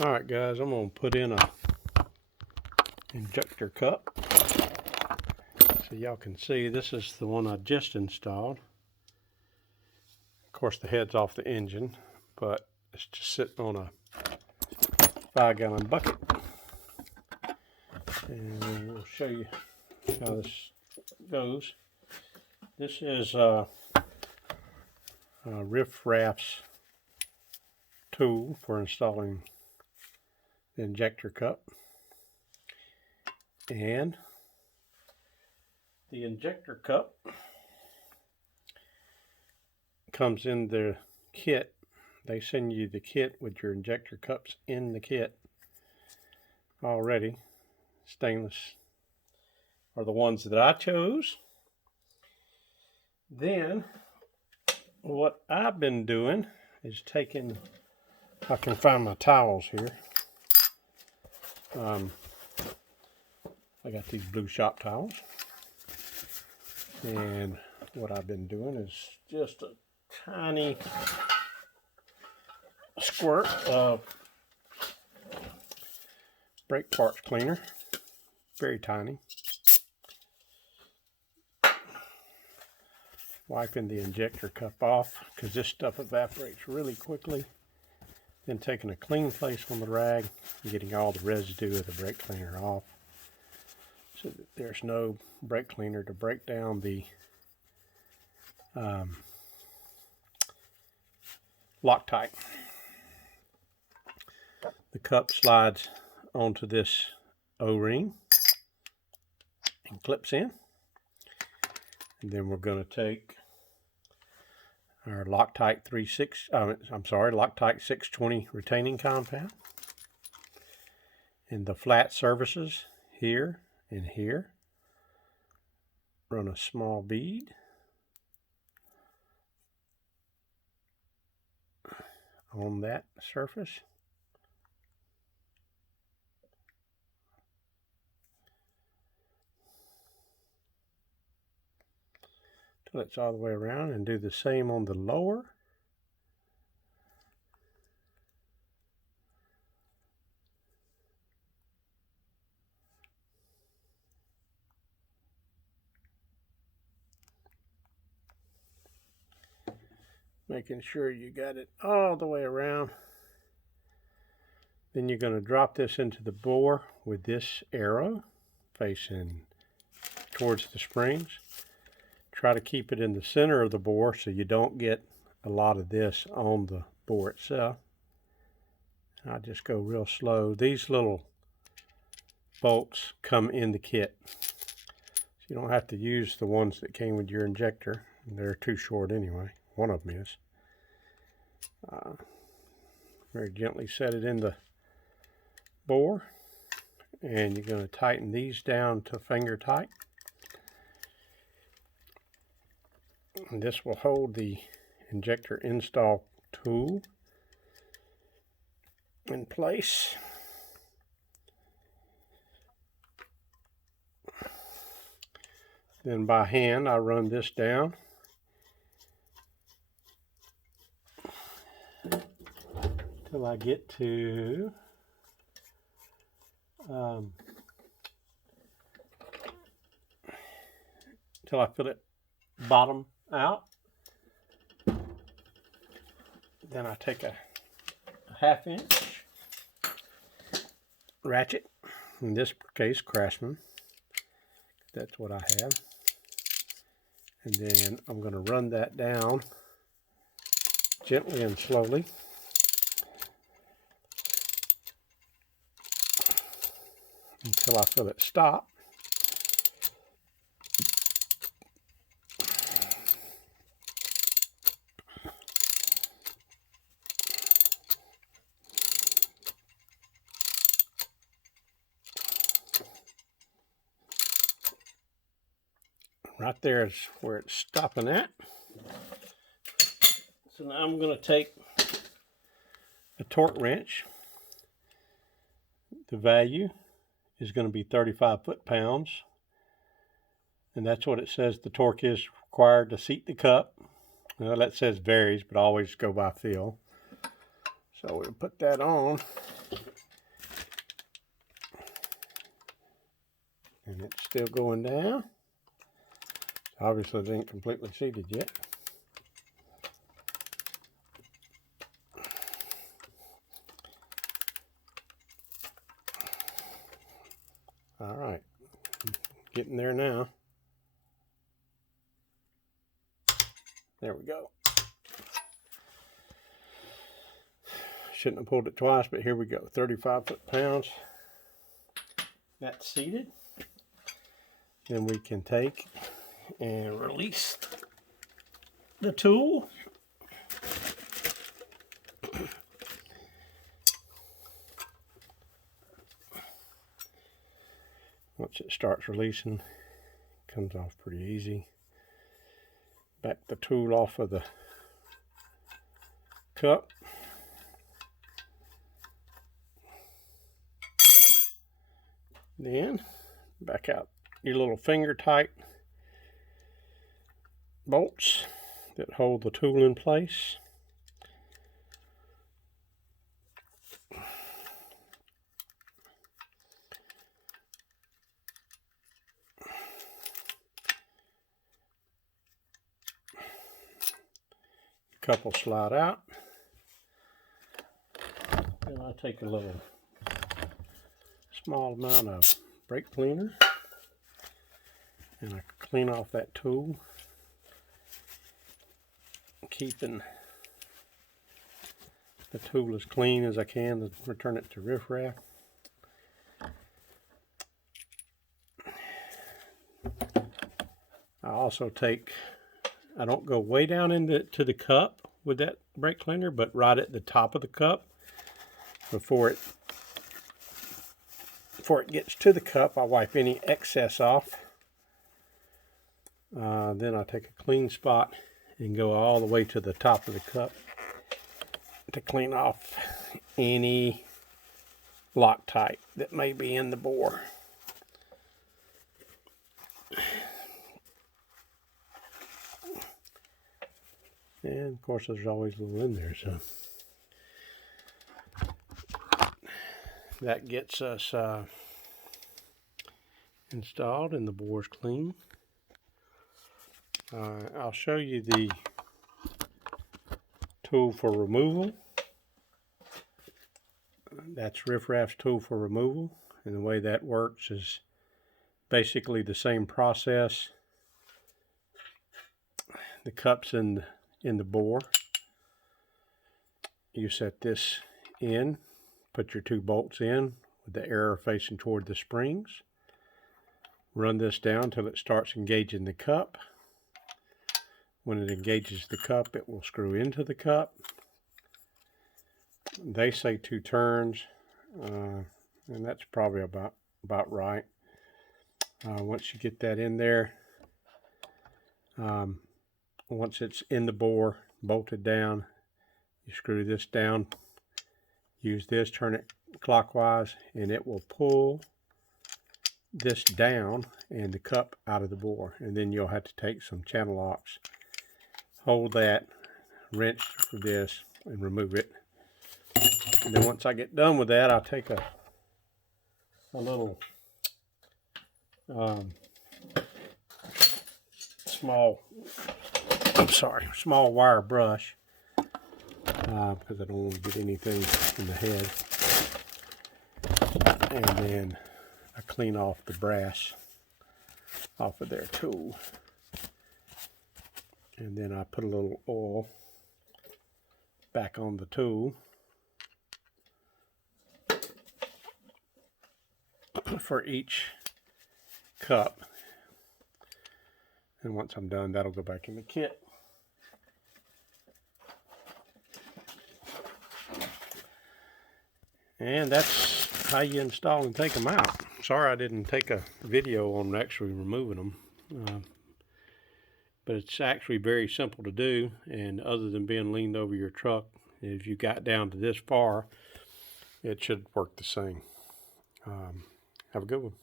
Alright guys, I'm going to put in a injector cup so y'all can see. This is the one I just installed. Of course the head's off the engine, but it's just sitting on a 5-gallon bucket. And we'll show you how this goes. This is Riffraff's tool for installing the injector cup, and the injector cup comes in the kit. They send you the kit with your injector cups in the kit already. Stainless are the ones that I chose. Then what I've been doing is taking, I can find my towels here. I got these blue shop towels, and what I've been doing is just a tiny squirt of brake parts cleaner, very tiny, wiping the injector cup off because this stuff evaporates really quickly. Then taking a clean place on the rag and getting all the residue of the brake cleaner off so that there's no brake cleaner to break down the Loctite. The cup slides onto this O-ring and clips in. And then we're going to take our Loctite Loctite 620 retaining compound, and the flat surfaces here and here. Run a small bead on that surface. Till it's all the way around, and do the same on the lower. Making sure you got it all the way around. Then you're going to drop this into the bore with this arrow facing towards the springs. Try to keep it in the center of the bore so you don't get a lot of this on the bore itself. I just go real slow. These little bolts come in the kit, so you don't have to use the ones that came with your injector. They're too short anyway. One of them is. Very gently set it in the bore, and you're going to tighten these down to finger tight. And this will hold the injector install tool in place. Then by hand I run this down till I get to till I feel it bottom out. Then I take a 1/2 inch ratchet, in this case Craftsman, that's what I have, and then I'm going to run that down gently and slowly until I feel it stop. Right there is where it's stopping at. So now I'm going to take a torque wrench. The value is going to be 35 foot-pounds, and that's what it says the torque is required to seat the cup. Well, that says varies, but I always go by feel. So we'll put that on. And it's still going down. Obviously, it ain't completely seated yet. All right, getting there now. There we go. Shouldn't have pulled it twice, but here we go. 35 foot-pounds. That's seated. Then we can take and release the tool. Once it starts releasing, it comes off pretty easy. Back the tool off of the cup. Then back out your little finger tight bolts that hold the tool in place. A couple slide out. Then I take a little small amount of brake cleaner and I clean off that tool, keeping the tool as clean as I can to return it to Riffraff. I also take, I don't go way down into the cup with that brake cleaner, but right at the top of the cup before it gets to the cup. I wipe any excess off. Then I take a clean spot and go all the way to the top of the cup to clean off any Loctite that may be in the bore. And of course there's always a little in there, so that gets us installed and the bore's clean. I'll show you the tool for removal. That's Riffraff's tool for removal, and the way that works is basically the same process. The cup's in the bore. You set this in, put your two bolts in with the arrow facing toward the springs. Run this down until it starts engaging the cup. When it engages the cup, it will screw into the cup. They say 2 turns, and that's probably about right. Once you get that in there, once it's in the bore, bolted down, you screw this down, use this, turn it clockwise, and it will pull this down and the cup out of the bore. And then you'll have to take some channel locks, hold that, wrench for this, and remove it. And then once I get done with that, I'll take a little small wire brush, because I don't want to get anything in the head. And then I clean off the brass off of their tool. And then I put a little oil back on the tool for each cup. And once I'm done, that'll go back in the kit. And that's how you install and take them out. Sorry I didn't take a video on actually removing them. But it's actually very simple to do, and other than being leaned over your truck, if you got down to this far, it should work the same. Have a good one.